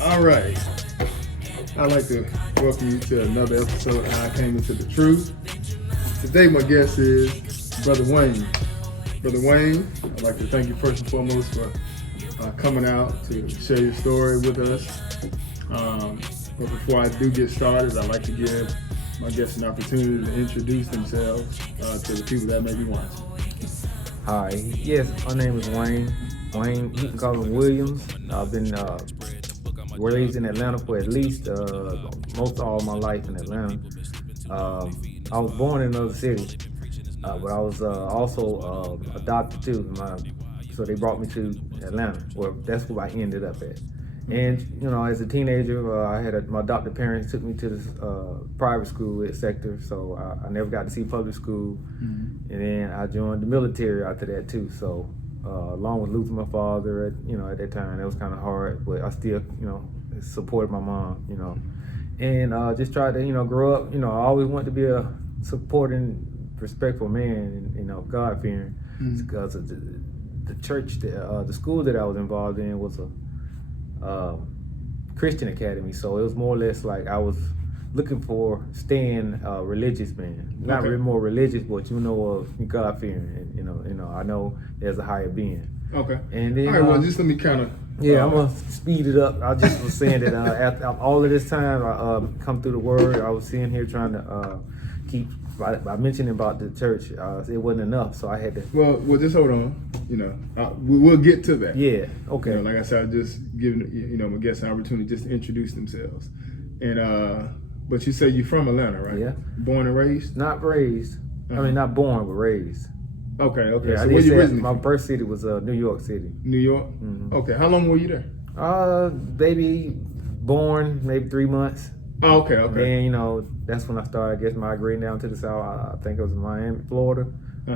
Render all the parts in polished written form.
All right. I'd like to welcome you to another episode of How I Came Into the Truth. Today, my guest is Brother Wayne. Brother Wayne, I'd like to thank you first and foremost for coming out to share your story with us. But before I do get started, I'd like to give my guests an opportunity to introduce themselves to the people that may be watching. Hi, yes, my name is Wayne. Wayne, you can call me Williams. I've been raised in Atlanta for at least most all my life in Atlanta. I was born in another city, but I was also adopted too. So they brought me to Atlanta, where that's where I ended up at. And as a teenager, my adopted parents took me to this private school at Sector, so I never got to see public school. Mm-hmm. And then I joined the military after that too. So along with losing my father, at that time, that was kind of hard, but I still, supported my mom, and just tried to, grow up. I always wanted to be a supporting, respectful man, and God fearing, because of the church, the school that I was involved in was a Christian academy, so it was more or less like I was looking for staying religious man, not really more religious, but God fearing, and I know there's a higher being. Okay. And then, all right. Well, just let me kind of. I'm gonna speed it up. I just was saying that after all of this time, I come through the Word. I was sitting here trying to keep. By mentioning about the church, it wasn't enough, so I had to. Well, just hold on. We'll get to that. Yeah. Okay. Like I said, I'm just giving my guests an opportunity just to introduce themselves. And but you say you're from Atlanta, right? Yeah. Born and raised? Not raised. I mean, not born, but raised. Okay. Yeah, so where you originally my from? birth city was New York City. New York. Mm-hmm. Okay. How long were you there? Baby born maybe 3 months. Oh, okay. And then, that's when I started, I guess, migrating down to the south. I think it was Miami, Florida,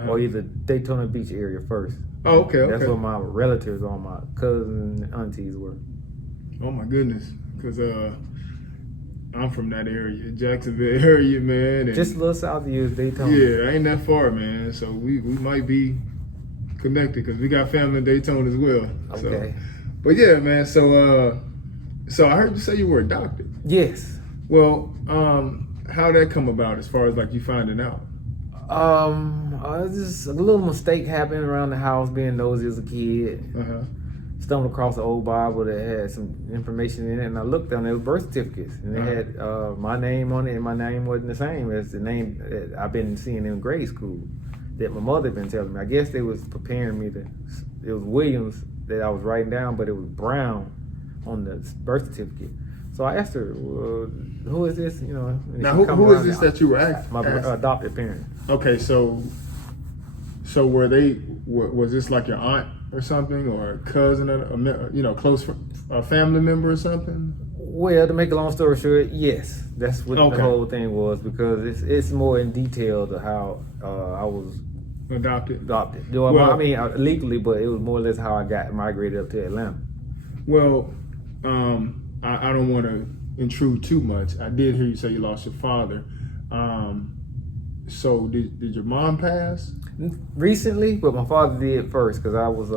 or either Daytona Beach area first. Oh, okay. That's where my relatives, all my cousins and aunties were. Oh, my goodness. Because I'm from that area, Jacksonville area, man. And just a little south of you is Daytona. Yeah, ain't that far, man. So we might be connected because we got family in Daytona as well. Okay. But yeah, man. So I heard you say you were adopted. Yes. Well, how'd that come about as far as like you finding out? Just a little mistake happened around the house, being nosy as a kid. Stumbled across an old Bible that had some information in it, and I looked on it, was birth certificates, and it had my name on it, and my name wasn't the same as the name that I've been seeing in grade school that my mother had been telling me. I guess they was preparing me it was Williams that I was writing down, but it was Brown on the birth certificate. So I asked her, who is this? Now, who is this that you were asking? My adopted parent. Okay, so was this like your aunt or something, or a cousin, or close family member or something? Well, to make a long story short, yes, that's what the whole thing was, because it's more in detail to how I was adopted. Well, I mean, legally, but it was more or less how I got migrated up to Atlanta. Well, I don't want to intrude too much. I did hear you say you lost your father. So did your mom pass? Recently, but my father did first, because I was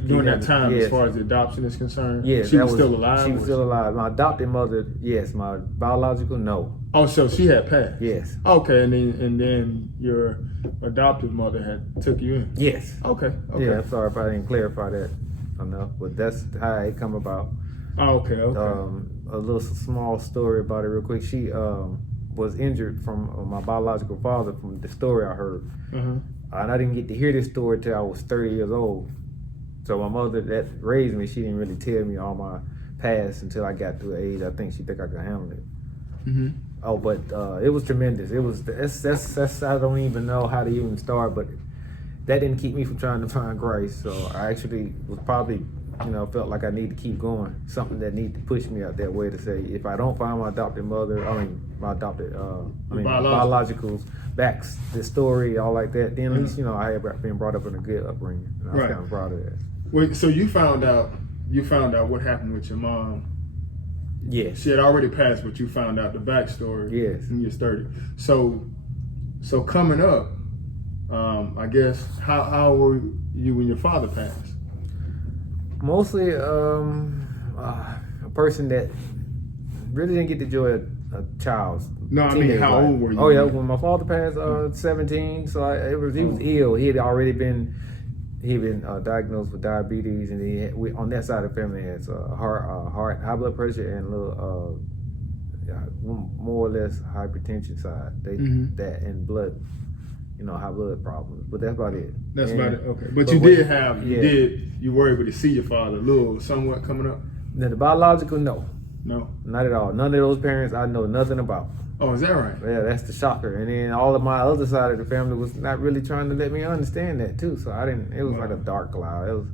during that time, as far as the adoption is concerned. Yeah, she was still alive. She was still alive. My adopted mother, yes. My biological, no. Oh, so she had passed. Yes. Okay, and then your adopted mother had took you in. Yes. Okay. Yeah, I'm sorry if I didn't clarify that enough, but that's how it come about. Oh, okay. A little small story about it real quick. She was injured from my biological father, from the story I heard. And I didn't get to hear this story till I was 30 years old. So my mother that raised me, she didn't really tell me all my past until I got to an age I think she think I could handle it. Oh, but it was tremendous. It was that's I don't even know how to even start, but that didn't keep me from trying to find Christ. So I actually was probably felt like I need to keep going, something that needed to push me out that way, to say, if I don't find my adopted mother, my biologicals back, the story, all like that, then at least, I had been brought up in a good upbringing, and I was kind of proud of that. Wait, so you found out what happened with your mom. Yes. She had already passed, but you found out the backstory. Yes. When you're 30. So coming up, I guess, how were you when your father passed? Mostly a person that really didn't get to enjoy a child's. No, I mean, how old were you? Oh yeah, when my father passed, 17. So he was ill. He had already been diagnosed with diabetes, and on that side of the family has heart, high blood pressure, and a little more or less hypertension side. That and blood, high blood problems. But that's about it. That's about it. Okay, but you were able to see your father a little somewhat coming up. Now the biological, no, not at all. None of those parents I know nothing about. Oh, is that right? Yeah, that's the shocker. And then all of my other side of the family was not really trying to let me understand that too. So I didn't. It was like a dark cloud. It was,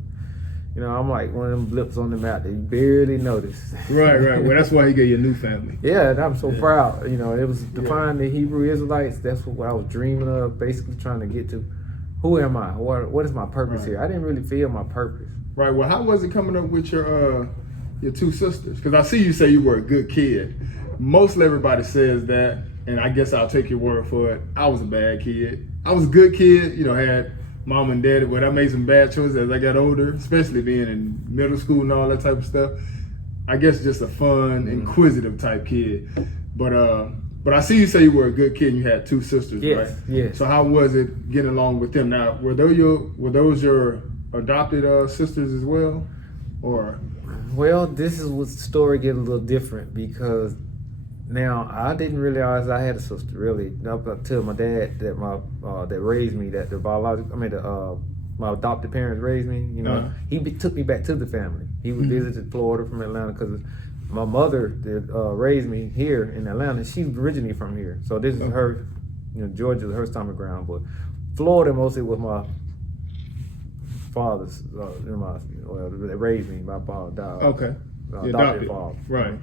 I'm like one of them blips on the map that you barely notice. Right. Well, that's why he gave you a new family. Yeah, and I'm so proud. It was to find the Hebrew Israelites. That's what I was dreaming of. Basically, trying to get to. Who am I? What is my purpose here? I didn't really feel my purpose. Right. Well, how was it coming up with your two sisters? Because I see you say you were a good kid. Mostly everybody says that, and I guess I'll take your word for it. I was a bad kid. I was a good kid, had mom and daddy, but I made some bad choices as I got older, especially being in middle school and all that type of stuff. I guess just a fun, inquisitive type kid. But I see you say you were a good kid and you had two sisters, right? Yes. So how was it getting along with them? Now, were those your adopted sisters as well, or? Well, this is what the story gets a little different because now I didn't realize I had a sister really up until my dad that raised me, that my adopted parents raised me. He took me back to the family. He would visit Florida from Atlanta because my mother that raised me here in Atlanta. She's originally from here, so this is her. Georgia is her stomping ground, but Florida mostly was my father's. They raised me. My father adopted father. Right.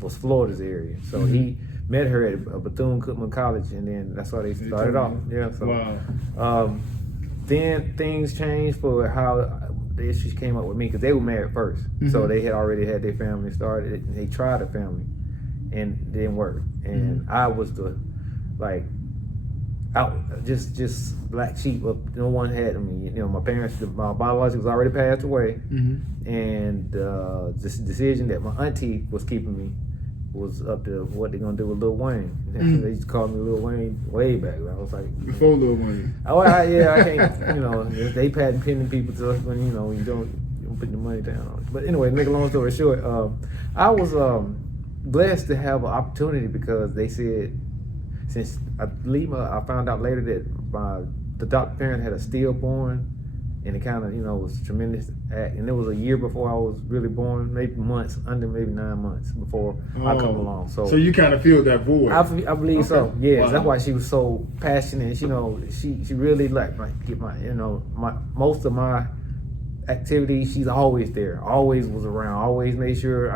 Was Florida's area. So he met her at Bethune-Cookman College, and then that's how they started off. Yeah. So then things changed for how the issues came up with me because they were married first. So they had already had their family started, and they tried a family, and it didn't work. And I was the just black sheep. No one had me. My parents, my biological was already passed away, and this decision that my auntie was keeping me was up to what they're gonna do with Lil Wayne. They used to call me Lil Wayne way back. I was like before Lil Wayne. I can't. They patent pending people to us when you don't put the money down on it. But anyway, to make a long story short, I was blessed to have an opportunity because they said. Since I found out later that the adopted parent had a stillborn, and it kind of was a tremendous act. And it was a year before I was really born, maybe 9 months before I come along. So you kind of feel that void. I believe so. Yes, that's why she was so passionate. She really get my most of my activities. She's always there, always was around, always made sure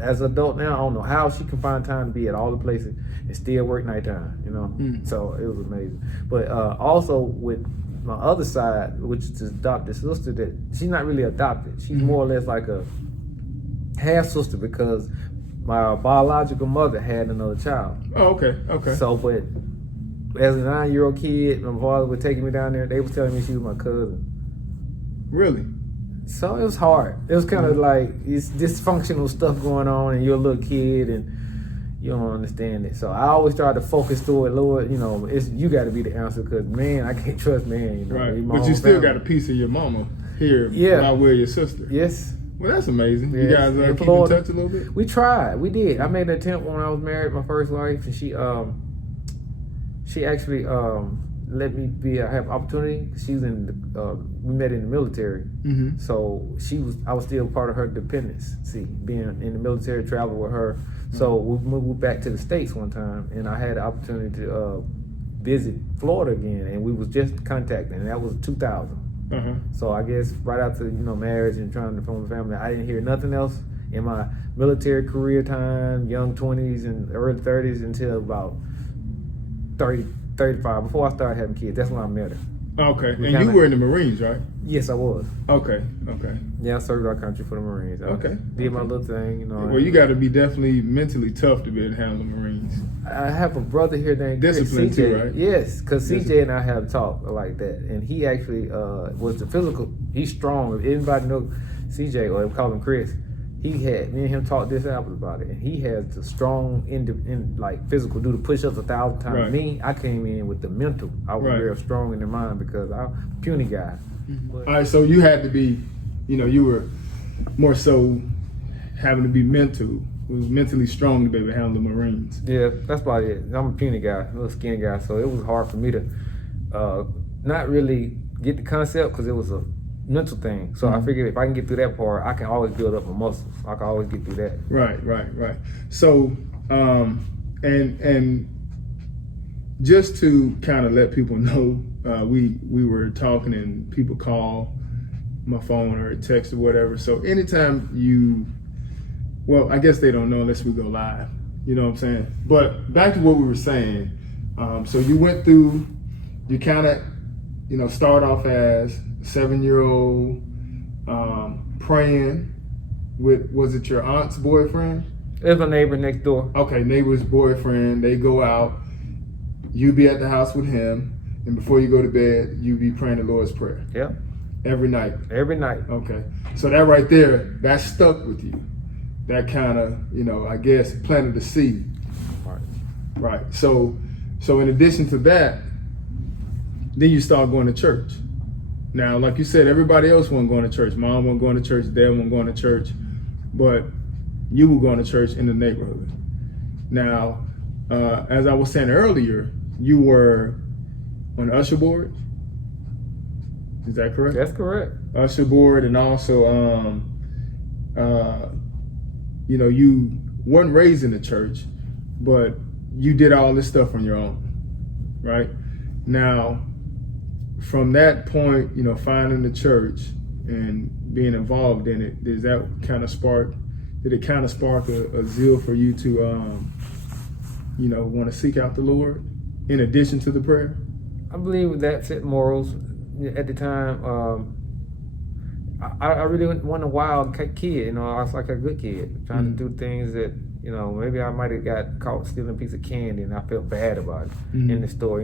as an adult now, I don't know how she can find time to be at all the places and still work nighttime, So it was amazing. But also with my other side, which is adopted sister, that she's not really adopted. She's more or less like a half sister because my biological mother had another child. Oh, okay. So, but as a 9-year-old kid, my father was taking me down there. They was telling me she was my cousin. Really? So it was hard. It was kind of like it's dysfunctional stuff going on, and you're a little kid, and you don't understand it. So I always try to focus toward, Lord, you got to be the answer because, man, I can't trust man. Right. But you still got a piece of your mama here. By way of your sister. Yes. Well, that's amazing. Yes. You guys keep in touch a little bit? We tried. We did. I made an attempt when I was married, my first wife, and she actually let me have opportunity. She was we met in the military, so I was still part of her dependence. See, being in the military, travel with her. So we moved back to the States one time, and I had the opportunity to visit Florida again, and we was just contacting, and that was 2000. So I guess right after marriage and trying to form a family, I didn't hear nothing else in my military career time, young 20s and early 30s until about 30. 35, before I started having kids. That's when I met her. Okay. And you were in the Marines, right? Yes, I was. Okay. Yeah, I served our country for the Marines. Did my little thing, Well, you got to be definitely mentally tough to be able to handle the Marines. I have a brother here named Discipline CJ. too, right? Yes, because CJ and I have talked like that. And he actually was the physical. He's strong. If anybody knows, CJ, or we call him Chris. Me and him talked this out about it. And he has the strong, like physical, do the push-ups 1,000 times. Right. Me, I came in with the mental. I was real strong in the mind because I'm a puny guy. All right, so you had to be, you were more so having to be was mentally strong to be able to handle the Marines. Yeah, that's about it. I'm a puny guy, a little skinny guy, so it was hard for me to not really get the concept because it was a mental thing. So I figured if I can get through that part, I can always build up my muscles. I can always get through that. Right. So, and just to kind of let people know, we were talking and people call my phone or text or whatever. So anytime I guess they don't know unless we go live. You know what I'm saying? But back to what we were saying. So you went through, you kind of, start off as 7-year-old praying with, was it your aunt's boyfriend? It was my neighbor next door. Okay, neighbor's boyfriend. They go out. You be at the house with him, and before you go to bed, you be praying the Lord's Prayer. Yep. Every night. Every night. Okay. So that right there, that stuck with you. That kind of, I guess, planted the seed. Right. So in addition to that, then you start going to church. Now, like you said, everybody else wasn't going to church. Mom wasn't going to church, dad wasn't going to church, but you were going to church in the neighborhood. Now, as I was saying earlier, you were on the usher board. Is that correct? That's correct. Usher board, and also, you weren't raised in the church, but you did all this stuff on your own, right? Now, from that point, finding the church and being involved in it, did it kind of spark a zeal for you to, want to seek out the Lord in addition to the prayer? I believe that fit morals. At the time, I really wasn't a wild kid. I was like a good kid, trying to do things that, maybe I might have got caught stealing a piece of candy and I felt bad about it in the store.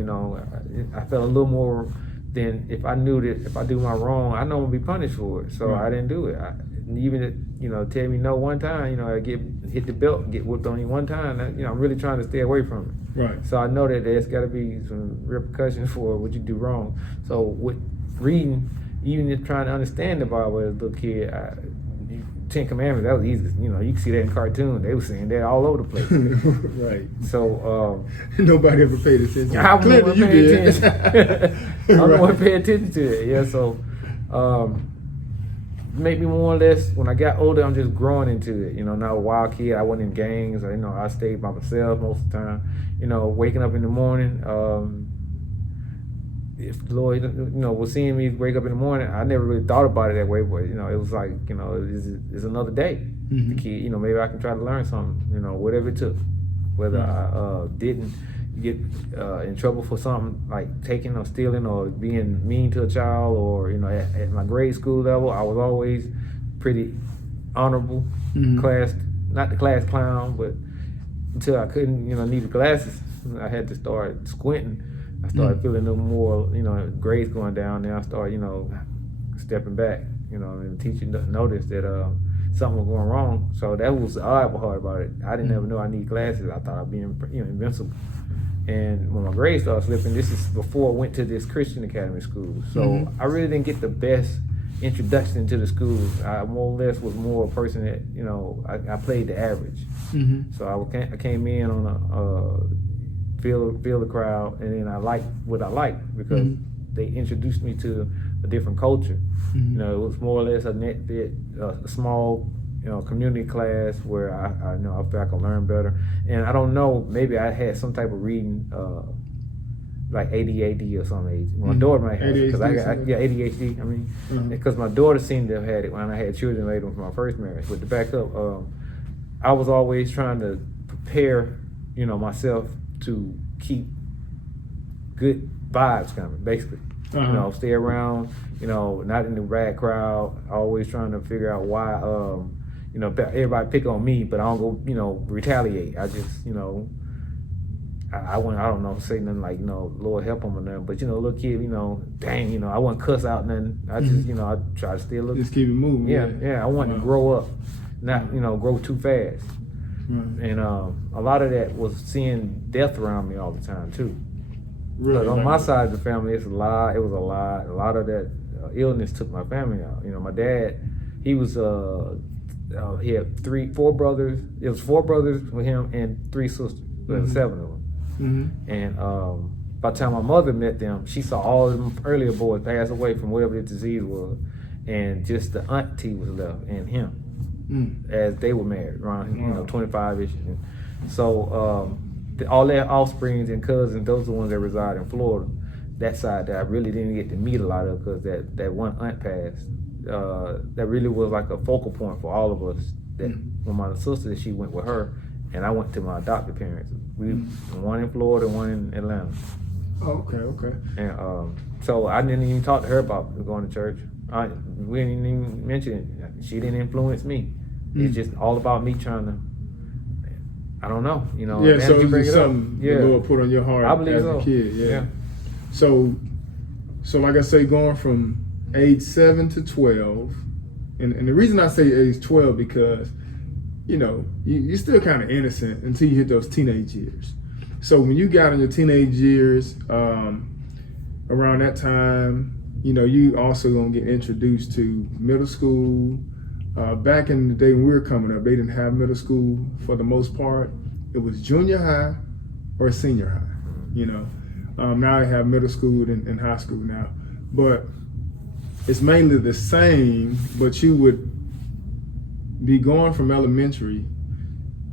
I felt a little more than if I knew that if I do my wrong, I know I'm gonna be punished for it. So I didn't do it. Tell me no one time, I hit the belt and get whooped on you one time. I'm really trying to stay away from it. Right. So I know that there's got to be some repercussions for what you do wrong. So with reading, even just trying to understand the Bible as a little kid, 10 Commandments, that was easy. You can see that in cartoons. They were saying that all over the place. Right. So nobody ever paid attention. I was the one paying attention. I'm the Right. one paying attention to it. Yeah. So made me more or less, when I got older, I'm just growing into it. Not a wild kid. I wasn't in gangs. I stayed by myself most of the time. Waking up in the morning. If the Lord, was seeing me wake up in the morning, I never really thought about it that way. But it was like, it's another day. The kid, maybe I can try to learn something. Whatever it took. Whether I didn't get in trouble for something like taking or stealing or being mean to a child, or at my grade school level, I was always pretty honorable. Class, not the class clown, but until I couldn't, needed glasses, I had to start squinting. I started feeling a little more, grades going down. Then I started, stepping back. And the teacher noticed that something was going wrong. So that was the odd part about it. I didn't ever know I need glasses. I thought I'd be, invincible. And when my grades started slipping, this is before I went to this Christian academy school. So I really didn't get the best introduction to the school. I more or less was more a person that, I played the average. So I came in on a feel the crowd, and then I liked what I liked because they introduced me to a different culture. It was more or less a small, community class where I felt I could learn better. And I don't know, maybe I had some type of reading, like ADHD or something. My daughter might have it, because ADHD. I mean, because my daughter seemed to have had it when I had children later from my first marriage. But to back up, I was always trying to prepare, myself to keep good vibes coming, basically. Stay around, not in the rag crowd. Always trying to figure out why, everybody pick on me, but I don't go, retaliate. I just, I don't know, say nothing like, Lord help them or nothing. But, little kid, dang, I wouldn't cuss out nothing. I just, I try to still look. Just keep it moving. Yeah. I wanted to grow up, not, grow too fast. And a lot of that was seeing death around me all the time too. Really? But on my side of the family, it was a lot of that illness took my family out. My dad, he was he had 4 brothers. It was 4 brothers with him and 3 sisters. There was 7 of them. And by the time my mother met them, she saw all of them earlier boys pass away from whatever the disease was, and just the auntie was left and him. As they were married around 25ish. So all their offsprings and cousins, those are the ones that reside in Florida. That side that I really didn't get to meet a lot of, because that one aunt passed. That really was like a focal point for all of us. That when my sister, she went with her, and I went to my adopted parents. We one in Florida, one in Atlanta. Oh, okay. And so I didn't even talk to her about going to church. We didn't even mention it. She didn't influence me. It's just all about me trying to, I don't know, Yeah, so it's just something the Lord put on your heart as a kid. Yeah. So like I say, going from age 7 to 12, and the reason I say age 12 because, you're still kind of innocent until you hit those teenage years. So when you got in your teenage years, around that time, you also gonna get introduced to middle school. Back in the day when we were coming up, they didn't have middle school for the most part. It was junior high or senior high, Now they have middle school and high school now. But it's mainly the same, but you would be going from elementary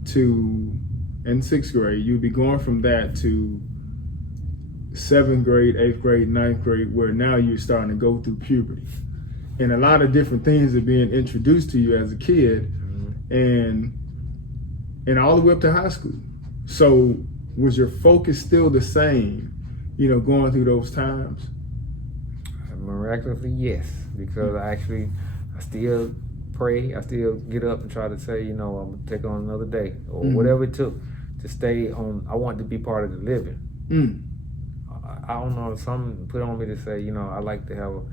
to, in 6th grade, you'd be going from that to 7th grade, 8th grade, 9th grade, where now you're starting to go through puberty. And a lot of different things are being introduced to you as a kid, and all the way up to high school. So was your focus still the same, going through those times? Miraculously, yes, because I still pray. I still get up and try to say, I'm gonna take on another day, or whatever it took to stay on. I want to be part of the living. I don't know, something put on me to say, I like to have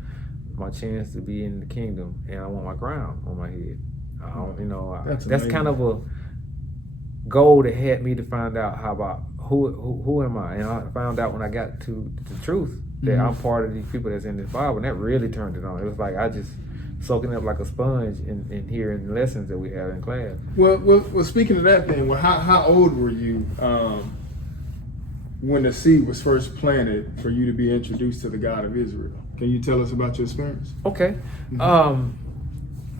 my chance to be in the kingdom, and I want my crown on my head. That's kind of a goal that had me to find out how about who am I, and I found out when I got to the truth that I'm part of these people that's in this Bible, and that really turned it on. It was like I just soaking up like a sponge in hearing the lessons that we have in class. Well, speaking of that thing, how old were you when the seed was first planted for you to be introduced to the God of Israel? Can you tell us about your experience? Okay.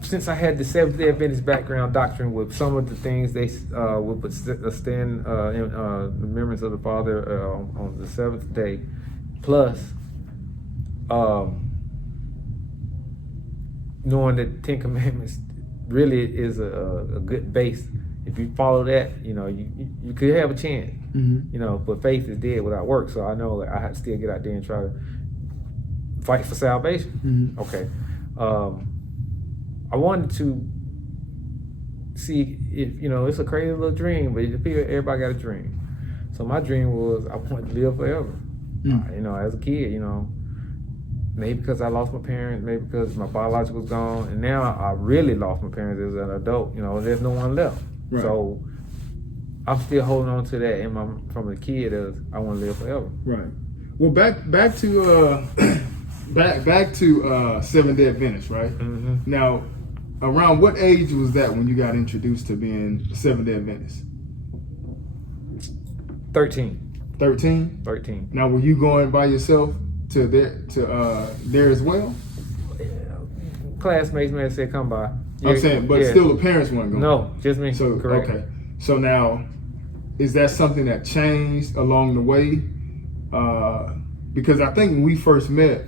Since I had the Seventh-day Adventist background doctrine with some of the things they would stand in remembrance of the Father on the 7th day, plus knowing that the 10 Commandments really is a good base. If you follow that, you could have a chance. But faith is dead without work. So I know I have to still get out there and try to fight for salvation. Okay. I wanted to see if, it's a crazy little dream, but everybody got a dream. So my dream was I wanted to live forever. As a kid, maybe because I lost my parents, maybe because my biological was gone, and now I really lost my parents as an adult. There's no one left. Right. So I'm still holding on to that from a kid as I want to live forever. Right. Well, back to back to Seventh-day Adventist, right? Now, around what age was that when you got introduced to being Seventh-day Adventist? 13. 13? Now, were you going by yourself to there as well? Classmates may have said come by. I'm saying, but still the parents weren't going. No, just me. So correct. Okay. So now, is that something that changed along the way? Because I think when we first met,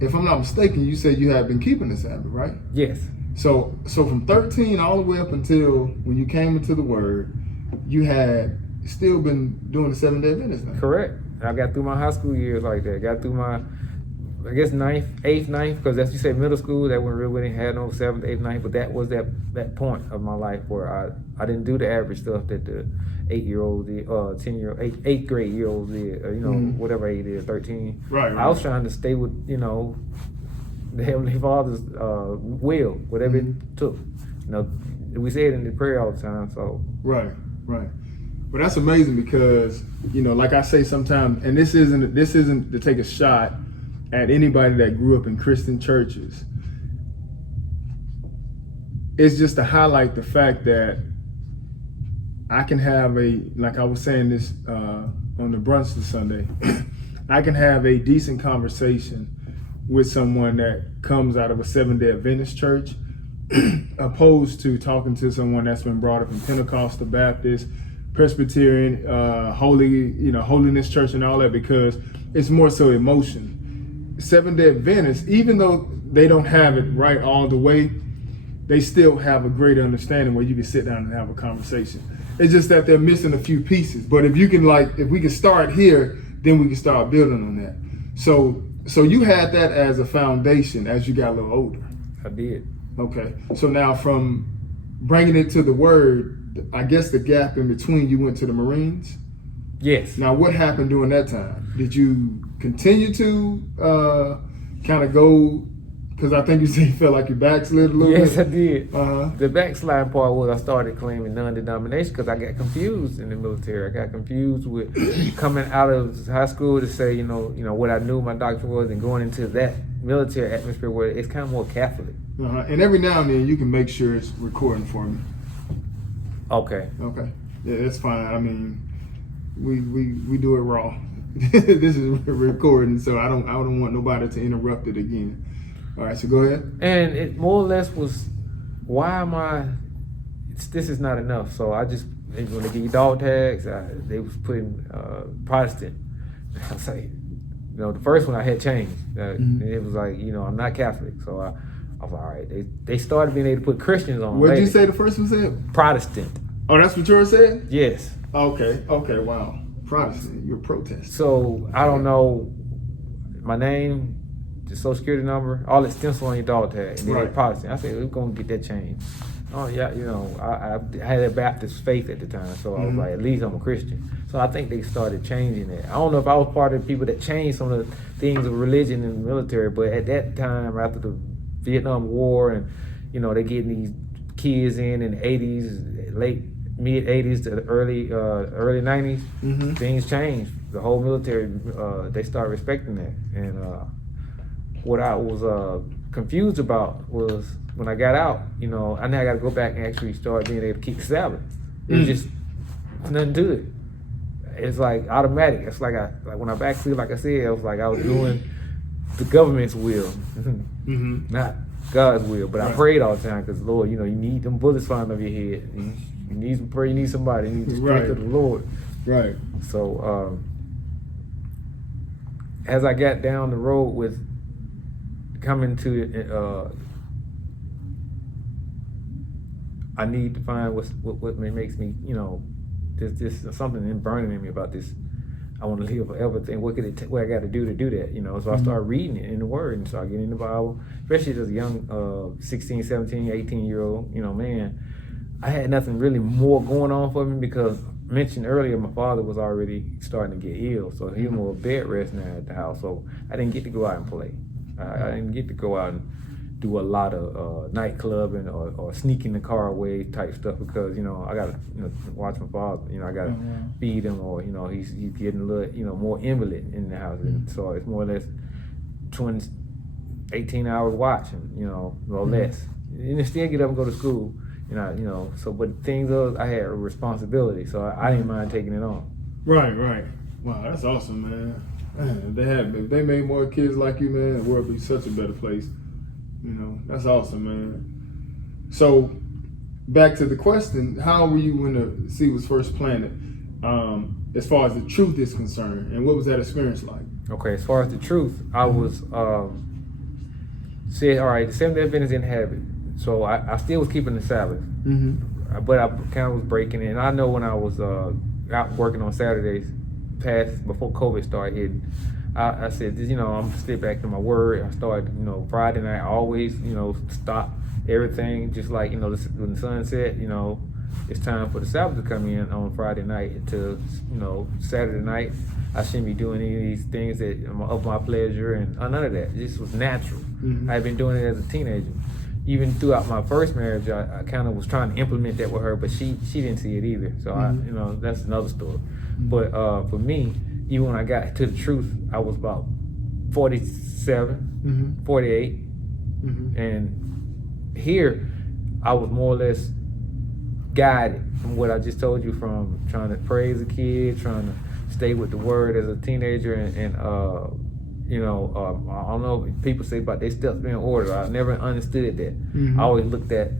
if I'm not mistaken, you said you had been keeping the Sabbath, right? Yes. So from 13 all the way up until when you came into the Word, you had still been doing the 7-day Adventist thing. Correct. I got through my high school years like that. Got through my I guess eighth, ninth, because as you say, middle school, that when really didn't have no 7th, 8th, 9th, but that was that point of my life where I didn't do the average stuff that the 8-year-olds did, 10-year, 8th grade year olds did, or, whatever age it is, 13. Right. I was trying to stay with, the Heavenly Father's will, whatever it took. We say it in the prayer all the time, so. Right. But that's amazing because, like I say sometimes, and this isn't to take a shot at anybody that grew up in Christian churches. It's just to highlight the fact that I can have like I was saying this on the brunch this Sunday, I can have a decent conversation with someone that comes out of a Seventh-day Adventist church opposed to talking to someone that's been brought up in Pentecostal, Baptist, Presbyterian, holiness church and all that, because it's more so emotion. Seventh-day Adventists, even though they don't have it right all the way, they still have a greater understanding where you can sit down and have a conversation. It's just that they're missing a few pieces. But if we can start here, then we can start building on that. So you had that as a foundation as you got a little older. I did. Okay. So now from bringing it to the Word, I guess the gap in between, you went to the Marines? Yes. Now, what happened during that time? Did you continue to kind of go, because I think you said you felt like you backslid a little bit? Yes, I did. Uh-huh. The backsliding part was I started claiming non-denomination because I got confused in the military. I got confused with coming out of high school to say, what I knew my doctrine was, and going into that military atmosphere where it's kind of more Catholic. Uh-huh. And every now and then you can make sure it's recording for me. Okay. Yeah, that's fine. I mean, we do it raw. This is recording, so I don't want nobody to interrupt it again. All right, so go ahead. And it more or less was, this is not enough. So I just, when they give you dog tags, they was putting Protestant. I was like, the first one I had changed. It was like, I'm not Catholic. So I was like, all right. They started being able to put Christians on. What did you say the first one said? Protestant. Oh, that's what yours said? Yes. Okay, wow. Protestant, you're a protestant. So I don't know my name, the social security number, all that stencil on your dog tag, and then Right. Protestant. I said, we're gonna get that changed. Oh yeah, I had a Baptist faith at the time, so I was like, at least I'm a Christian. So I think they started changing that. I don't know if I was part of the people that changed some of the things of religion in the military, but at that time, after the Vietnam War, and they getting these kids in the 80s, mid 80s to the early 90s, things changed. The whole military, they started respecting that. And what I was confused about was when I got out, I now got to go back and actually start being able to keep the Sabbath. It's just nothing to it. It's like automatic. It's like when I backslid, like I said, it was like I was doing the government's will, not God's will. But I prayed all the time because, Lord, you need them bullets flying over your head. You need some prayer. You need somebody. You need the strength of the Lord. Right. So as I got down the road with coming to I need to find what makes me, this something burning in me about this. I want to live forever thing. What I got to do that, So I started reading it in the Word and started getting in the Bible, especially as a young 16, 17, 18-year-old, man. I had nothing really more going on for me because mentioned earlier, my father was already starting to get ill, so he was more bed rest now at the house. So I didn't get to go out and play. I didn't get to go out and do a lot of nightclubbing or sneaking the car away type stuff because I gotta watch my father. I gotta feed him, or he's getting a little more invalid in the house. And so it's more or less 18 hours watching, or less. And still get up and go to school. So but things I had a responsibility, so I didn't mind taking it on. Right. Wow, that's awesome, man. If they made more kids like you, man, the world would be such a better place. That's awesome, man. So back to the question, how were you when the seed was first planted, as far as the truth is concerned, and what was that experience like? Okay, as far as the truth, I was said, all right, the Seventh-day Adventists didn't have it. So I still was keeping the Sabbath, but I kind of was breaking it. And I know when I was out working on Saturdays, before COVID started hitting, I said, I'm gonna stay back to my word. I started, Friday night, I always, stop everything, just like, when the sun set, it's time for the Sabbath to come in on Friday night to, Saturday night. I shouldn't be doing any of these things that of my pleasure and none of that. It just was natural. I've been doing it as a teenager. Even throughout my first marriage, I kind of was trying to implement that with her, but she didn't see it either. So that's another story. But for me, even when I got to the truth, I was about 47, 48, and here I was more or less guided from what I just told you, from trying to pray as a kid, trying to stay with the word as a teenager, and I don't know if people say about their steps being ordered. I never understood that. I always looked at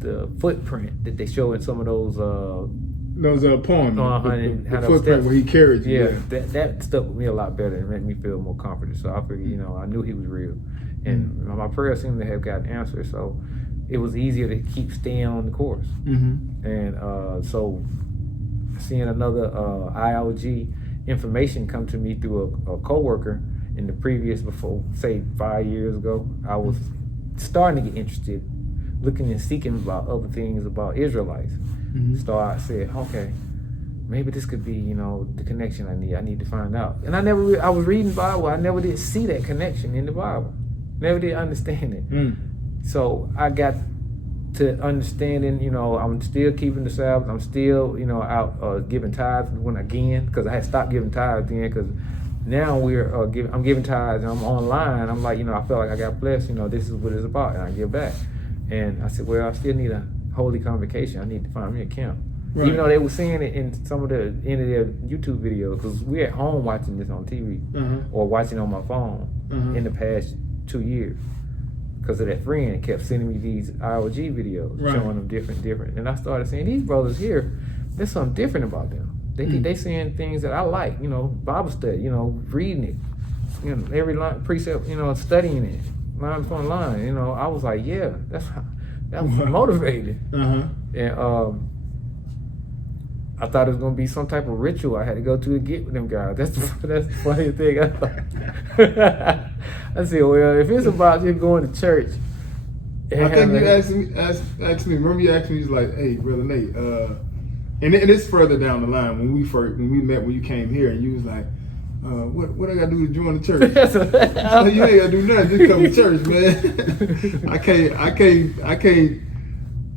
the footprint that they show in some of those poems. The footprint steps, where he carried you. Yeah, that stuck with me a lot better and made me feel more confident. So I figured, I knew he was real, and my prayers seemed to have gotten answered. So it was easier to keep staying on the course. And so seeing another ILG information come to me through a coworker in the previous, before, say 5 years ago, I was starting to get interested, looking and seeking about other things about Israelites. So I said, okay, maybe this could be, the connection I need. I need to find out. And I was reading the Bible. I never did see that connection in the Bible. Never did understand it. So I got to understanding, I'm still keeping the Sabbath. I'm still, out giving tithes because I had stopped giving tithes then, because now I'm giving tithes and I'm online. I'm like, I felt like I got blessed. This is what it's about, and I give back. And I said, well, I still need a holy convocation. I need to find me a camp. Right. Even though they were seeing it in some of the end of their YouTube videos, because we're at home watching this on TV or watching on my phone in the past 2 years. Because of that friend kept sending me these IOG videos showing them different. And I started saying, these brothers here, there's something different about them. They saying things that I like, Bible study, reading it, every line, precept, studying it, line upon line. I was like, yeah, that was motivated. And I thought it was gonna be some type of ritual I had to go to get with them guys. That's the funny thing. I said, well, if it's about just going to church. I think you asked me. Remember you asked me, you was like, hey, Brother Nate, and it's further down the line when we met when you came here, and you was like, what I gotta do to join the church? You ain't gotta do nothing, just come to church, man. I can't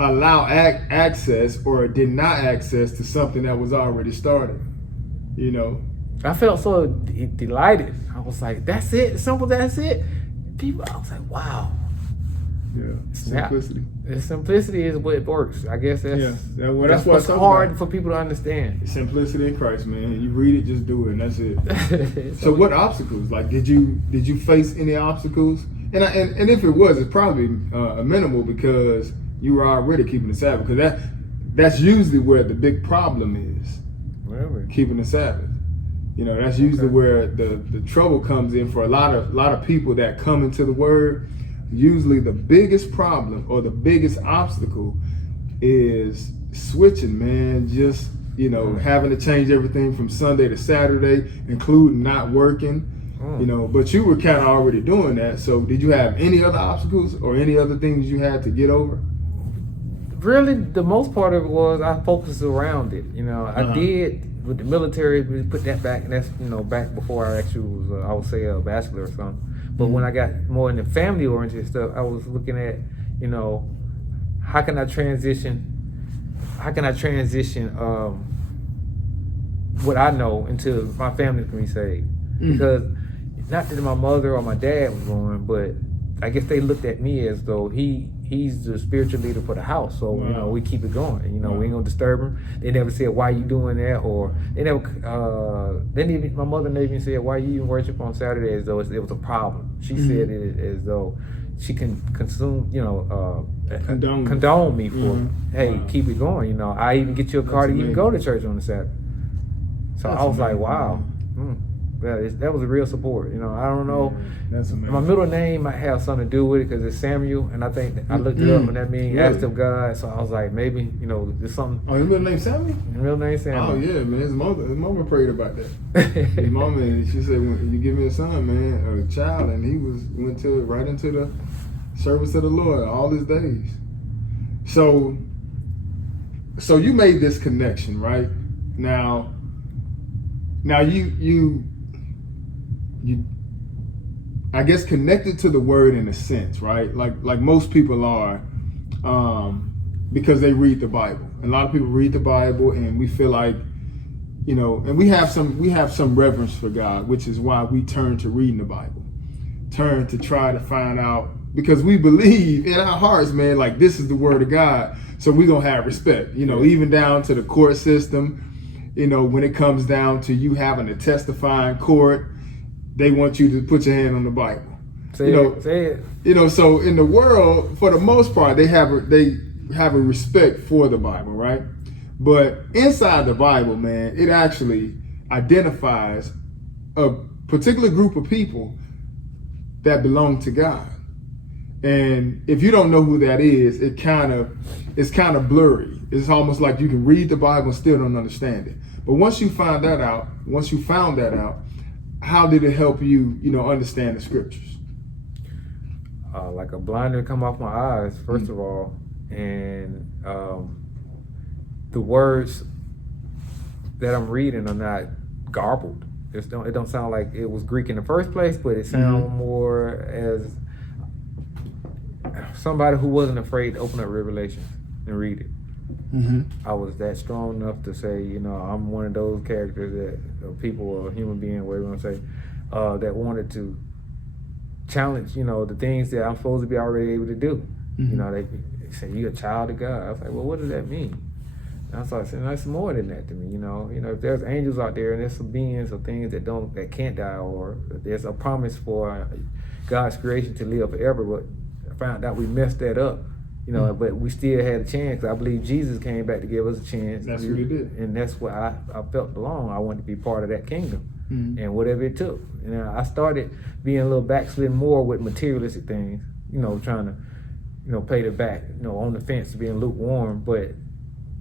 allow access or deny access to something that was already started. I felt so delighted. I was like, that's it, simple, that's it. People, I was like, wow. Yeah, simplicity. The simplicity is what works. I guess that's what's hard for people to understand. Simplicity in Christ, man. You read it, just do it, and that's it. So what obstacles? Like, did you face any obstacles? And if it was, it's probably minimal, because you were already keeping the Sabbath. Because that's usually where the big problem is. Really? Keeping the Sabbath. That's usually where the trouble comes in for a lot of people that come into the Word. Usually the biggest problem or the biggest obstacle is switching, man. Just, having to change everything from Sunday to Saturday, including not working, but you were kind of already doing that. So did you have any other obstacles or any other things you had to get over? Really, the most part of it was I focused around it. I did with the military, we put that back, and that's, back before I actually was, I would say, a bachelor or something. But when I got more into family-oriented stuff, I was looking at, how can I transition what I know into my family can be saved? Because not that my mother or my dad was going, but I guess they looked at me as though he's the spiritual leader for the house. So, we keep it going. We ain't gonna disturb him. They never said, why you doing that? Or they never, my mother never even said, why you even worship on Saturday, as though it was a problem. She said it as though she can condone me for, hey, keep it going. I even get you a car to even go to church on the Saturday. So I was like, wow. that was a real support. You know, I don't know. That's amazing. My middle name might have something to do with it because it's Samuel, and I think I looked it up, and that means asked of God. So I was like, maybe, you know, there's something. Oh, your middle name Samuel? Your middle name Samuel. Oh yeah, man. His mama prayed about that. His mama, and she said, when you give me a son, man, a child, and he went right into the service of the Lord all his days. So you made this connection, right? Now you I guess connected to the word in a sense, right? Like most people are, because they read the Bible. And a lot of people read the Bible, and we feel like, you know, and we have some reverence for God, which is why we turn to reading the Bible, turn to try to find out, because we believe in our hearts, man, like this is the word of God. So we're gonna have respect, you know, even down to the court system. You know, when it comes down to you having to testify in court, they want you to put your hand on the Bible. Say it. You know, so in the world, for the most part, they have a respect for the Bible, right? But inside the Bible, man, it actually identifies a particular group of people that belong to God. And if you don't know who that is, it's kind of blurry. It's almost like you can read the Bible and still don't understand it. But once you found that out, how did it help you, you know, understand the scriptures? Like a blinder come off my eyes, first of all, and the words that I'm reading are not garbled. It don't sound like it was Greek in the first place, but it sounds more as somebody who wasn't afraid to open up Revelation and read it. I was that strong enough to say, you know, I'm one of those characters that people or human being, whatever you want to say, that wanted to challenge, you know, the things that I'm supposed to be already able to do. You know, they say, you're a child of God. I was like, well, what does that mean? And I started saying, that's more than that to me. You know, if there's angels out there and there's some beings or things that can't die, or there's a promise for God's creation to live forever, but I found out we messed that up. You know, but we still had a chance. I believe Jesus came back to give us a chance. That's what he did. And that's what I felt belong. I wanted to be part of that kingdom. And whatever it took. And I started being a little backslidden more with materialistic things, you know, trying to, you know, pay the back, you know, on the fence, being lukewarm. But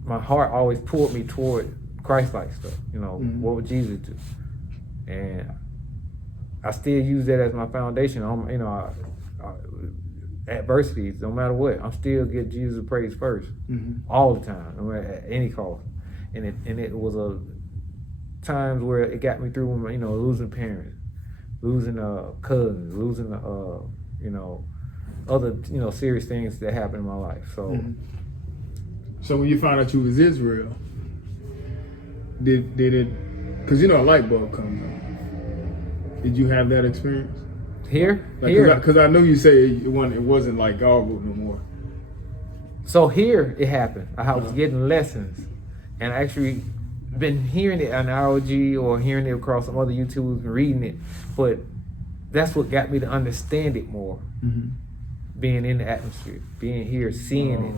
my heart always pulled me toward Christ-like stuff. You know, what would Jesus do? And I still use that as my foundation. You know, adversities, no matter what, I'm still get Jesus praise first, all the time, no matter at any cost. And it was a times where it got me through, you know, losing parents, losing cousins, losing you know, other, you know, serious things that happened in my life. So, so when you found out you was Israel, did it? Because you know a light bulb comes on. Did you have that experience? Here? Because I know you say it wasn't like garbled no more. So here it happened. I was getting lessons, and I actually been hearing it on ROG or hearing it across some other YouTubes and reading it, but that's what got me to understand it more. Being in the atmosphere, being here, seeing it.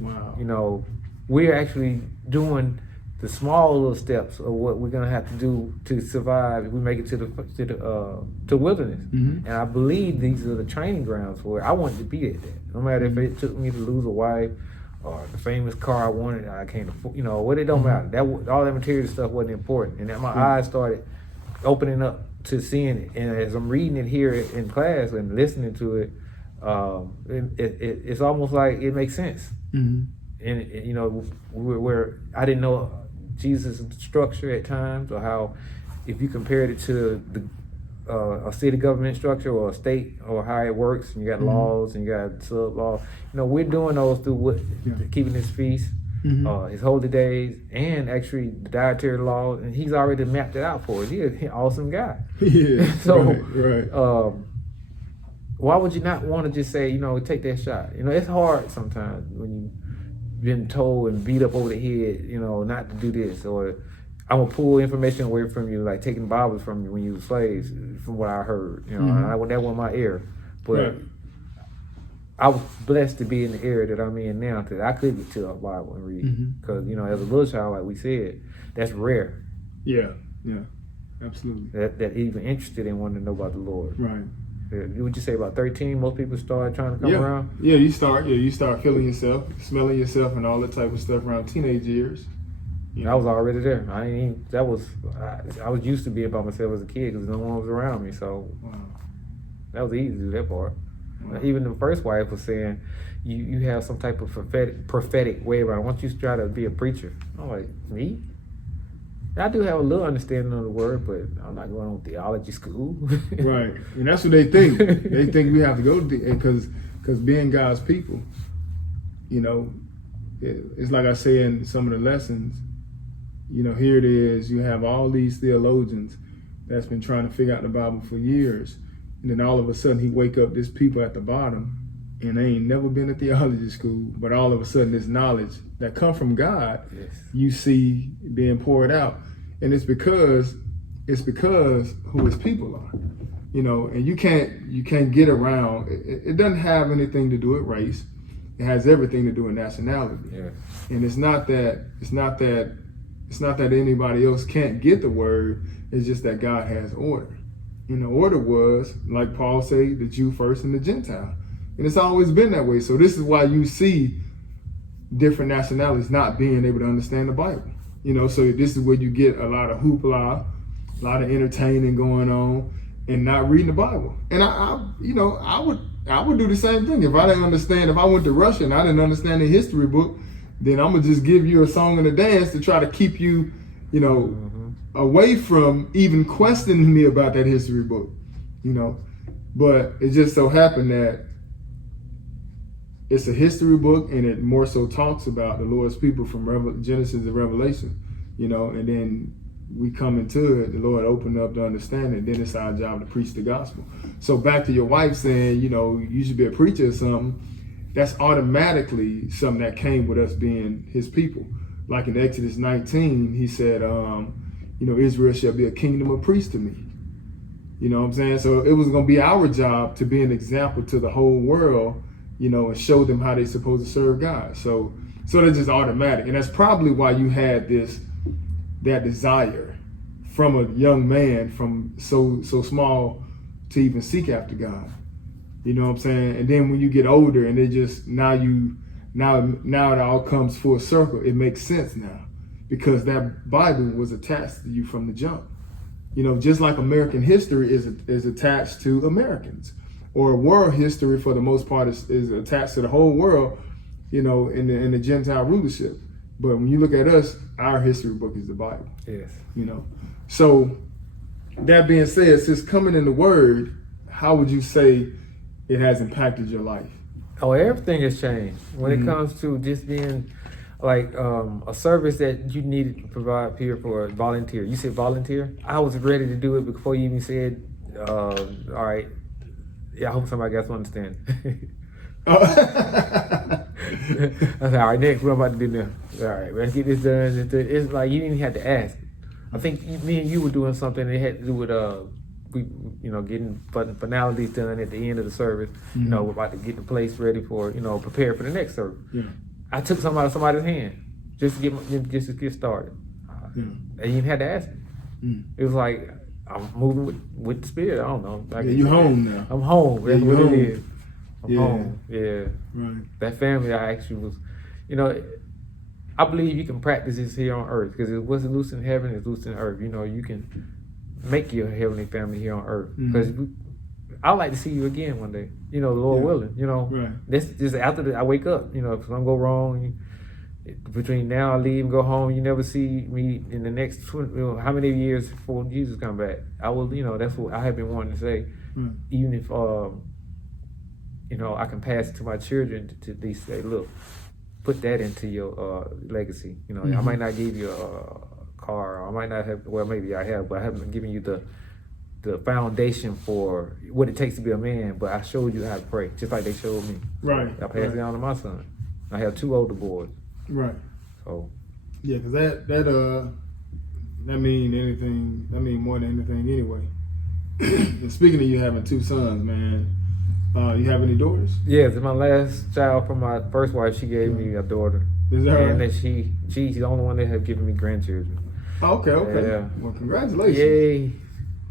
Wow. You know, we're actually doing the small little steps of what we're gonna have to do to survive if we make it to the wilderness. And I believe these are the training grounds for it. I wanted to be at that. No matter if it took me to lose a wife or the famous car I wanted, I can't afford. You know, what, it don't matter. That all that material stuff wasn't important. And then my eyes started opening up to seeing it. And as I'm reading it here in class and listening to it, it's almost like it makes sense. And you know, where I didn't know Jesus' structure at times, or how if you compared it to a city government structure or a state, or how it works, and you got laws and you got sub law. You know, we're doing those through keeping his feast, his holy days, and actually the dietary laws, and he's already mapped it out for us. He's an awesome guy. So right. Why would you not want to just say, you know, take that shot? You know, it's hard sometimes when you've been told and beat up over the head, you know, not to do this, or I'm gonna pull information away from you, like taking Bibles from you when you were slaves, from what I heard. You know, and that wasn't my ear, but I was blessed to be in the area that I'm in now, that I could get to a Bible and read. Because you know, as a little child, like we said, that's rare. Absolutely. that even interested in wanting to know about the Lord. Right. Would you say about 13? Most people start trying to come around. Yeah, you start feeling yourself, smelling yourself, and all that type of stuff around teenage years. I was already there. I was used to being by myself as a kid because no one was around me. So that was easy to do that part. Wow. Even the first wife was saying, you have some type of prophetic way around. Why don't you try to be a preacher? I'm like, me? I do have a little understanding of the word, but I'm not going on theology school. Right, and that's what they think. They think we have to go to because being God's people, it's like I say in some of the lessons. Here it is. You have all these theologians that's been trying to figure out the Bible for years, and then all of a sudden he wake up this people at the bottom, and they ain't never been to theology school, but all of a sudden this knowledge that come from God, Yes. you see being poured out, and it's because who his people are, and you can't get around. It doesn't have anything to do with race. It has everything to do with nationality. Yeah. And it's not that anybody else can't get the word. It's just that God has order. And the order was, like Paul say, the Jew first and the Gentile. And it's always been that way. So this is why you see different nationalities not being able to understand the Bible. So this is where you get a lot of hoopla, a lot of entertaining going on, and not reading the Bible. And I would do the same thing. If I didn't understand, if I went to Russia and I didn't understand the history book, then I'm gonna just give you a song and a dance to try to keep you, away from even questioning me about that history book, But it just so happened that it's a history book, and it more so talks about the Lord's people from Genesis to Revelation, and then we come into it, the Lord opened up the understanding, then it's our job to preach the gospel. So back to your wife saying, you should be a preacher or something, that's automatically something that came with us being his people. Like in Exodus 19, he said, Israel shall be a kingdom of priests to me. You know what I'm saying? So it was going to be our job to be an example to the whole world, and show them how they're supposed to serve God. So that's just automatic. And that's probably why you had that desire from a young man from so small to even seek after God. You know what I'm saying? And then when you get older and it just now it all comes full circle. It makes sense now because that Bible was attached to you from the jump. Just like American history is attached to Americans, or world history for the most part is attached to the whole world, in the Gentile rulership. But when you look at us, our history book is the Bible. Yes. So that being said, since coming in the Word, how would you say it has impacted your life? Oh, everything has changed when it comes to just being like a service that you needed to provide here for a volunteer. You said volunteer? I was ready to do it before you even said, all right. Yeah, I hope somebody got to understand. I said, all right, next, what I'm about to do now? All right, let's get this done. It's like you didn't even have to ask. I think me and you were doing something that had to do with getting finalities done at the end of the service. We're about to get the place ready for, prepare for the next service. Yeah. I took something out of somebody's hand just to get started. And you didn't have to ask me. It was like I'm moving with the Spirit. I don't know. You home now. I'm home. That's what home. it is. I'm home. Yeah. Right. That family I actually was, I believe you can practice this here on earth because what's loose in heaven is loose in earth. You can make your heavenly family here on earth. Because I'd like to see you again one day, the Lord willing, Right. This just after I wake up, if something go wrong, between now I leave and go home, you never see me in the next 20, how many years before Jesus come back. I will, that's what I have been wanting to say. Even if, I can pass it to my children to at least say, look, put that into your legacy. I might not give you a car, or I might not have, well, maybe I have, but I haven't given you the foundation for what it takes to be a man, but I showed you how to pray, just like they showed me. Right. I passed it on to my son. I have 2 older boys. Right. So. Yeah, because that mean anything. That mean more than anything anyway. And speaking of you having 2 sons, man, you have any daughters? Yes, my last child from my first wife, she gave me a daughter. Is that and right? then she's the only one that has given me grandchildren. Okay. Yeah. Well, congratulations. Yay.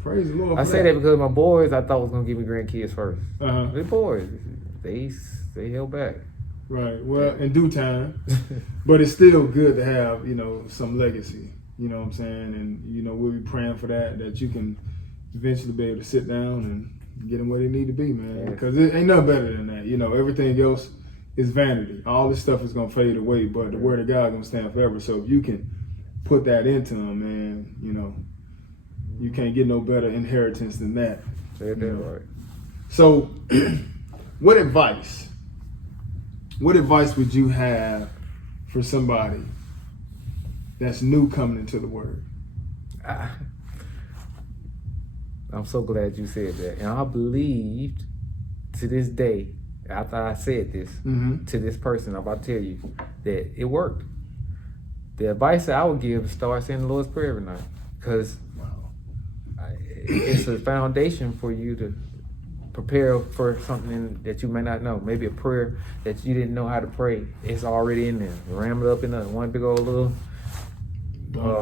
Praise the Lord. I say that because my boys, I thought was gonna give me grandkids first. Uh-huh. The boys, they held back. Right. Well, in due time, but it's still good to have, some legacy. You know what I'm saying? And we'll be praying for that you can eventually be able to sit down and get them where they need to be, man. Because it ain't nothing better than that. Everything else is vanity. All this stuff is gonna fade away, but the word of God gonna stand forever. So if you can put that into them, man, you can't get no better inheritance than that. Said that right. So, what advice would you have for somebody that's new coming into the word? I'm so glad you said that. And I believed to this day, after I said this to this person, I'm about to tell you that it worked. The advice that I would give is start saying the Lord's Prayer every night. Because it's a foundation for you to prepare for something that you may not know. Maybe a prayer that you didn't know how to pray. It's already in there. Rammed up in one big old little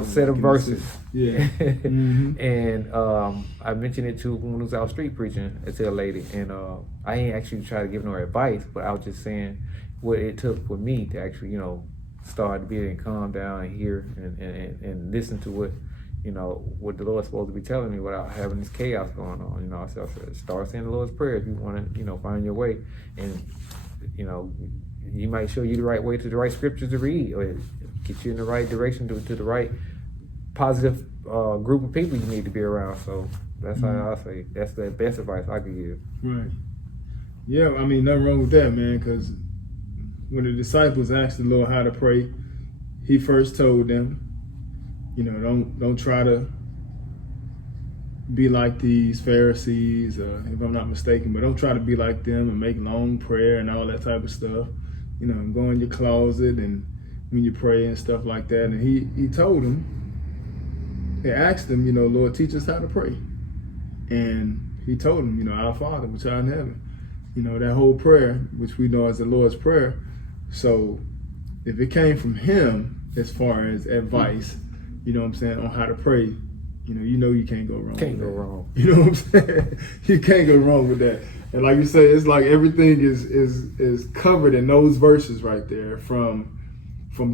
set of verses. Yeah. And I mentioned it to when I was out street preaching to a lady, and I ain't actually try to give no advice, but I was just saying what it took for me to actually, start to be able to calm down and hear and listen to what the Lord's supposed to be telling me without having this chaos going on. I said, start saying the Lord's Prayer if you want to, find your way, and He might show you the right way to the right scriptures to read, or get you in the right direction to the right positive group of people you need to be around. So that's how I say that's the best advice I could give. Right. Yeah, I mean, nothing wrong with that, man, because when the disciples asked the Lord how to pray, He first told them, don't try to be like these Pharisees, if I'm not mistaken, but don't try to be like them and make long prayer and all that type of stuff. Go in your closet and when you pray and stuff like that. And he told them, he asked them, Lord, teach us how to pray. And he told them, Our Father, which art in heaven. That whole prayer, which we know as the Lord's Prayer. So if it came from Him as far as advice, on how to pray, you can't go wrong. Can't go wrong. You know what I'm saying? You can't go wrong with that. And like you say, it's like everything is covered in those verses right there. From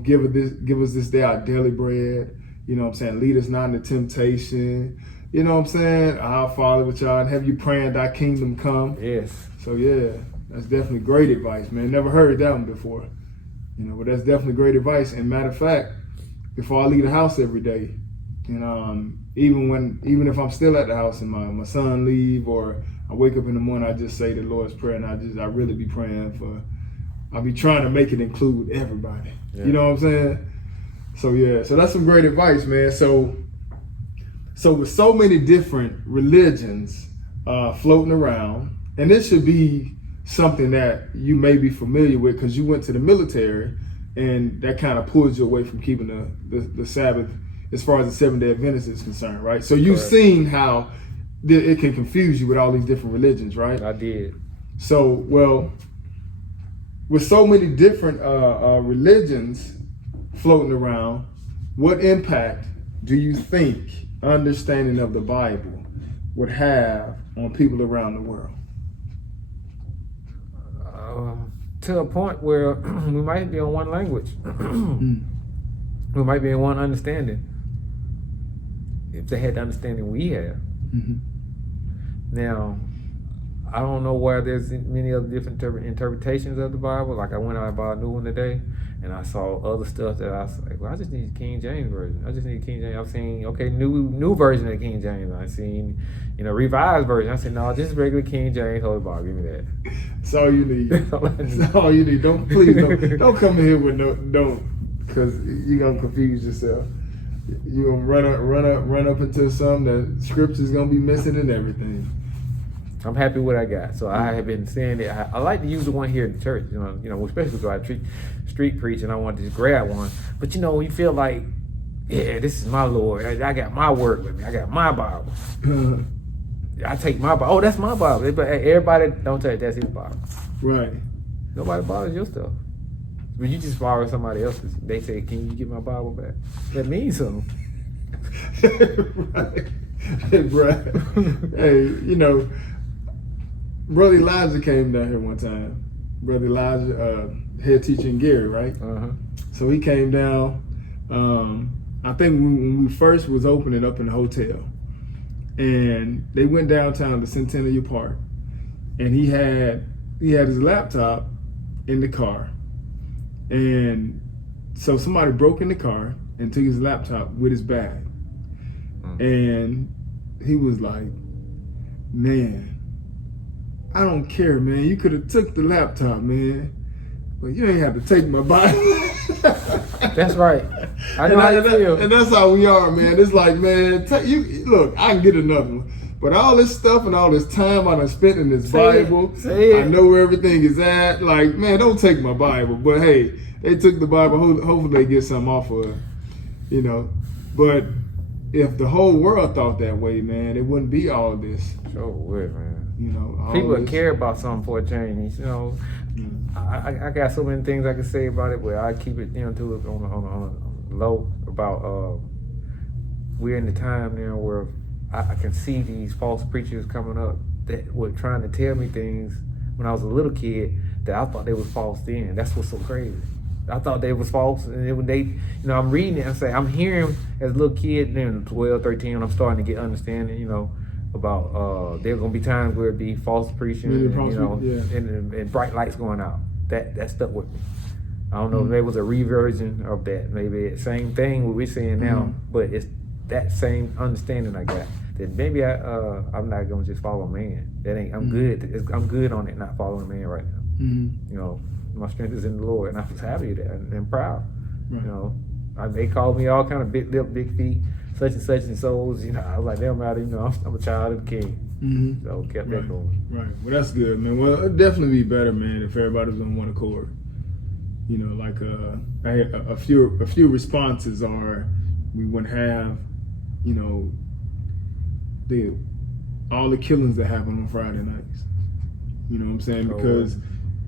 give us this day our daily bread. Lead us not into temptation. Our Father which art in heaven, you praying thy kingdom come. Yes. So yeah, that's definitely great advice, man. Never heard that one before. But that's definitely great advice. And matter of fact, before I leave the house every day, even if I'm still at the house and my son leave, or I wake up in the morning, I just say the Lord's Prayer, and I really be praying for. I'll be trying to make it include everybody. Yeah. You know what I'm saying? So yeah, so that's some great advice, man. So with so many different religions floating around, and this should be something that you may be familiar with because you went to the military, and that kind of pulls you away from keeping the Sabbath as far as the Seventh-day Adventist is concerned, right? So you've seen how it can confuse you with all these different religions, right? I did. So, well, with so many different religions floating around, what impact do you think understanding of the Bible would have on people around the world? To a point where we might be on one language. We might be in one understanding. If they had the understanding we have. Now, I don't know where there's many other different interpretations of the Bible. Like I went out and bought a new one today, and I saw other stuff that I was like, well, I just need King James version. I just need King James. I've seen, new version of King James. I've seen, revised version. I said, no, just regular King James Holy Bible. Give me that. That's all you need. That's all you need. Don't come in here with because you're gonna confuse yourself. You're gonna run up into something that scripture's gonna be missing and everything. I'm happy with what I got. So I have been saying it. I like to use the one here in the church, especially because I street preach and I want to just grab one. But when you feel like, yeah, this is my Lord. I got my word with me. I got my Bible. I take my Bible. Oh, that's my Bible. But everybody don't tell you that's his Bible. Right. Nobody borrows your stuff. But you just borrow somebody else's. They say, can you get my Bible back? That means something. Right. Hey, bro. Hey, you know, Brother Elijah came down here one time. Brother Elijah, head teacher in Gary, right? Uh-huh. So he came down. I think when we first was opening up in the hotel, and they went downtown to Centennial Park, and he had his laptop in the car, and so somebody broke in the car and took his laptop with his bag, and he was like, "Man, I don't care, man. You could have took the laptop, man, but you ain't have to take my Bible." That's right. I know how you feel. And that's how we are, man. It's like, man, look, I can get another one. But all this stuff and all this time I done spent in this Bible, I know where everything is at. Like, man, don't take my Bible. But hey, they took the Bible. Hopefully they get something off of it, you know. But if the whole world thought that way, man, it wouldn't be all this. Sure would, man. You know, people would care about something for a change. You know, I got so many things I can say about it, but I keep it to it on a low about. We're in the time now where I can see these false preachers coming up that were trying to tell me things when I was a little kid that I thought they was false then. That's what's so crazy. I thought they was false, and then when they, I'm reading it and say, I'm hearing as a little kid, then 12, 13, I'm starting to get understanding, about there's gonna be times where it be false preaching, and bright lights going out. That stuck with me. I don't know if there was a reversion of that, maybe it's same thing what we're saying now, but it's that same understanding I got. That maybe I'm not gonna just follow man. That ain't. I'm good. I'm good on it, not following man right now. My strength is in the Lord, and I was happy with that and proud. Right. They called me all kind of big lip, big feet, such and souls. I was like, damn matter. I'm a child of the King. So kept that going. Right. Well, that's good, man. Well, it'd definitely be better, man, if everybody's on one accord. Like I had a few responses are we wouldn't have, all the killings that happen on Friday nights. You know what I'm saying? Because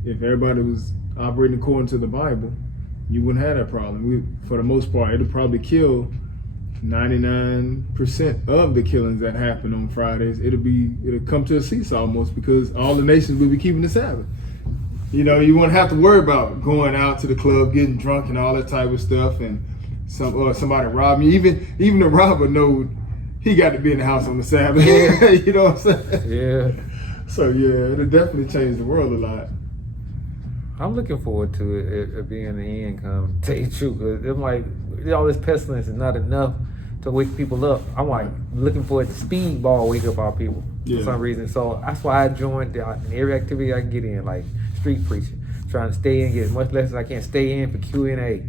if everybody was operating according to the Bible, you wouldn't have that problem. For the most part, it'll probably kill 99% of the killings that happen on Fridays. It'll come to a cease almost because all the nations will be keeping the Sabbath. You won't have to worry about going out to the club, getting drunk, and all that type of stuff, and somebody robbing you. Even the robber knows he got to be in the house on the Sabbath. Yeah. You know what I'm saying? Yeah. So yeah, it'll definitely change the world a lot. I'm looking forward to it being the end come. To tell you the truth, because I'm like, all this pestilence is not enough to wake people up. I'm like looking for it to speedball wake up our people for some reason. So that's why I joined every activity I can get in, like street preaching, trying to stay in, get as much lessons I can, stay in for Q&A,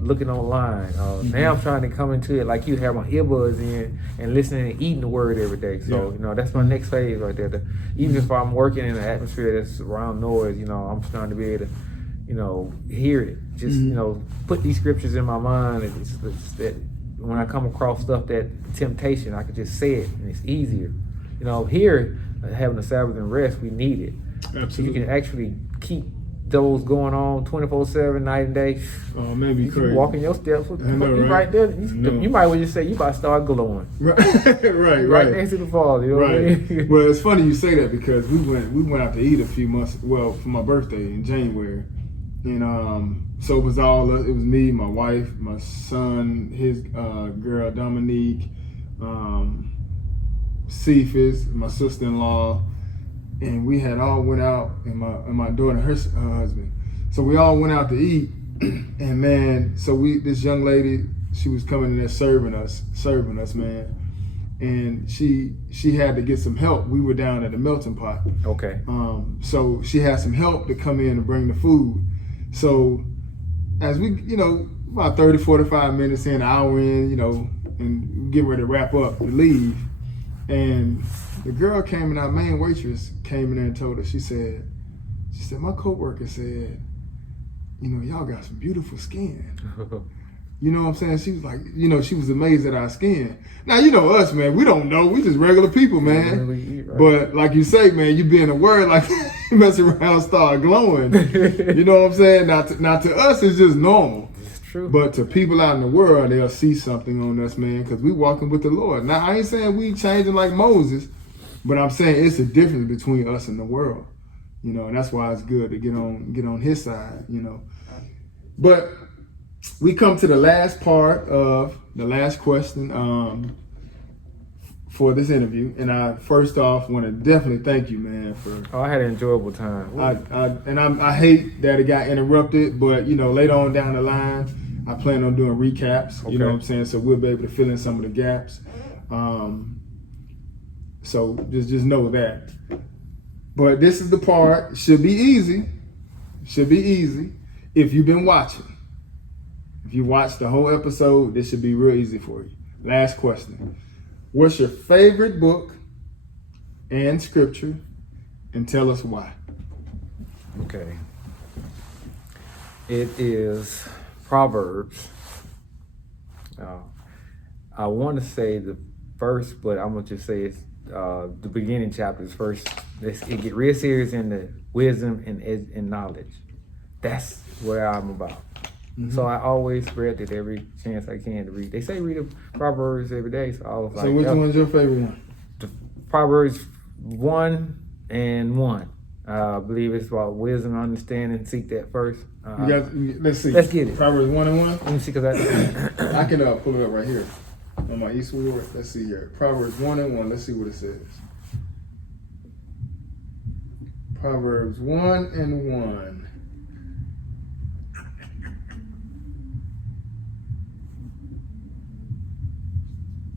looking online. Now I'm trying to come into it like you have my earbuds in and listening and eating the word every day. So, that's my next phase right there. Even if I'm working in an atmosphere that's around noise, I'm trying to be able to, hear it. Just, put these scriptures in my mind. It's that when I come across stuff, that temptation, I can just say it and it's easier. Here, having a Sabbath and rest, we need it. Absolutely. You can actually keep those going on 24/7, night and day. Oh, maybe you crazy. Can walk in your steps. I know, right there. You might well just say you about to start glowing. Right next to the fall. You know what I mean? Well, it's funny you say that because we went out to eat a few months. Well, for my birthday in January, and so it was me, my wife, my son, his girl Dominique, Cephas, my sister-in-law. And we had all went out, and my daughter and her husband. So we all went out to eat, and man, this young lady, she was coming in there serving us, man. And she had to get some help. We were down at the melting pot. Okay. So she had some help to come in and bring the food. So as we, about 30, 45 minutes in, an hour in, and getting ready to wrap up and leave, and the girl came in, our main waitress came in there and told us, she said, my coworker said, y'all got some beautiful skin. You know what I'm saying? She was like, she was amazed at our skin. Now, us, man, we don't know. We just regular people, man. Right. But like you say, man, you be in a word like you mess around, start glowing. You know what I'm saying? Now to us, it's just normal. It's true. But to people out in the world, they'll see something on us, man, because we walking with the Lord. Now, I ain't saying we changing like Moses, but I'm saying it's a difference between us and the world, you know, and that's why it's good to get on his side, you know. But we come to the last part of the last question for this interview, and I first off want to definitely thank you, man, for. Oh, I had an enjoyable time. I hate that it got interrupted, but you know, later on down the line, I plan on doing recaps. Okay. You know what I'm saying? So we'll be able to fill in some of the gaps. So just know that. But this is the part. Should be easy. Should be easy if you've been watching. If you watched the whole episode, this should be real easy for you. Last question. What's your favorite book and scripture, and tell us why? Okay. It is Proverbs. I want to say the first, but I'm going to just say it's the beginning chapters first. It get real serious in the wisdom and knowledge. That's what I'm about. Mm-hmm. So I always spread it every chance I can to read. They say read the Proverbs every day, so I was like. So which one's your favorite one? The Proverbs 1 and 1. I believe it's about wisdom, understanding. Seek that first. Let's see. Let's get it. Proverbs 1 and 1. Let me see, cause I can pull it up right here on my eastward. Let's see here. Proverbs 1 and 1. Let's see what it says. Proverbs 1 and 1.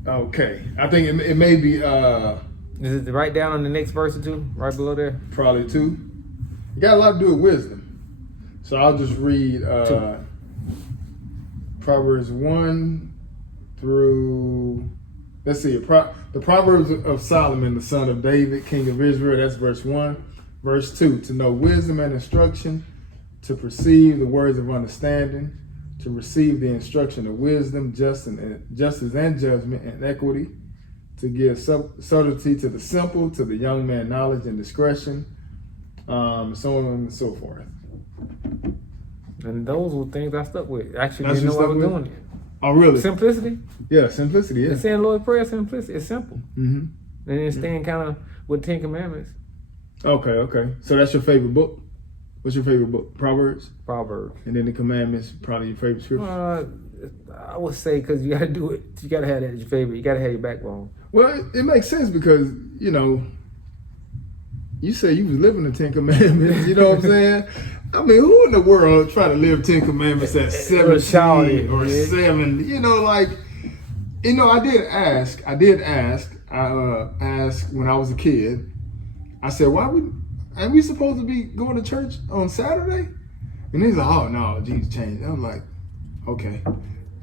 Okay, I think it may be. Is it right down on the next verse or two, right below there? Probably 2. It got a lot to do with wisdom, so I'll just read Proverbs 1 through. Let's see, the Proverbs of Solomon, the son of David, king of Israel. That's verse 1. Verse 2: to know wisdom and instruction, to perceive the words of understanding, to receive the instruction of wisdom, justice and judgment and equity, to give subtlety to the simple, to the young man knowledge and discretion, so on and so forth. And those were things I stuck with. Actually, That's didn't know I was doing it. Oh, really? Simplicity? Yeah, simplicity, yeah. It's saying Lord's Prayer, simplicity. It's simple. Mm-hmm. And it's staying kind of with 10 Commandments. Okay. So that's your favorite book? What's your favorite book? Proverbs? Proverbs. And then the Commandments, probably your favorite scripture? I would say because you got to do it. You got to have that as your favorite. You got to have your backbone. Well, it makes sense because, you know, you say you was living the 10 Commandments. You know what I'm saying? I mean, who in the world try to live 10 Commandments at 17 or 7? You know, like, you know, I asked when I was a kid. I said, ain't we supposed to be going to church on Saturday? And he's like, oh, no, Jesus changed. I was like, okay.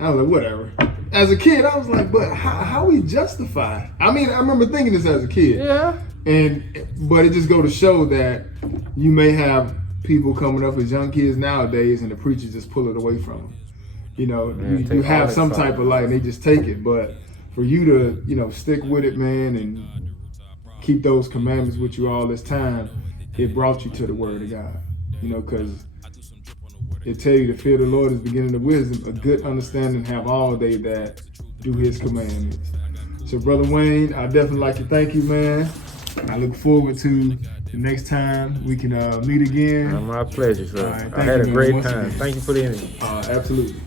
I was like, whatever. As a kid, I was like, but how we justify? I mean, I remember thinking this as a kid. Yeah. But it just go to show that you may have people coming up as young kids nowadays and the preachers just pull it away from them. You know, you have some type of light and they just take it. But for you to, you know, stick with it, man, and keep those commandments with you all this time, it brought you to the word of God, you know, because it tell you to fear the Lord is beginning of wisdom, a good understanding have all they that do his commandments. So Brother Wayne, I definitely like to thank you, man. I look forward to the next time we can meet again. My pleasure, sir. Right, I had a great time. Again. Thank you for the interview. Absolutely.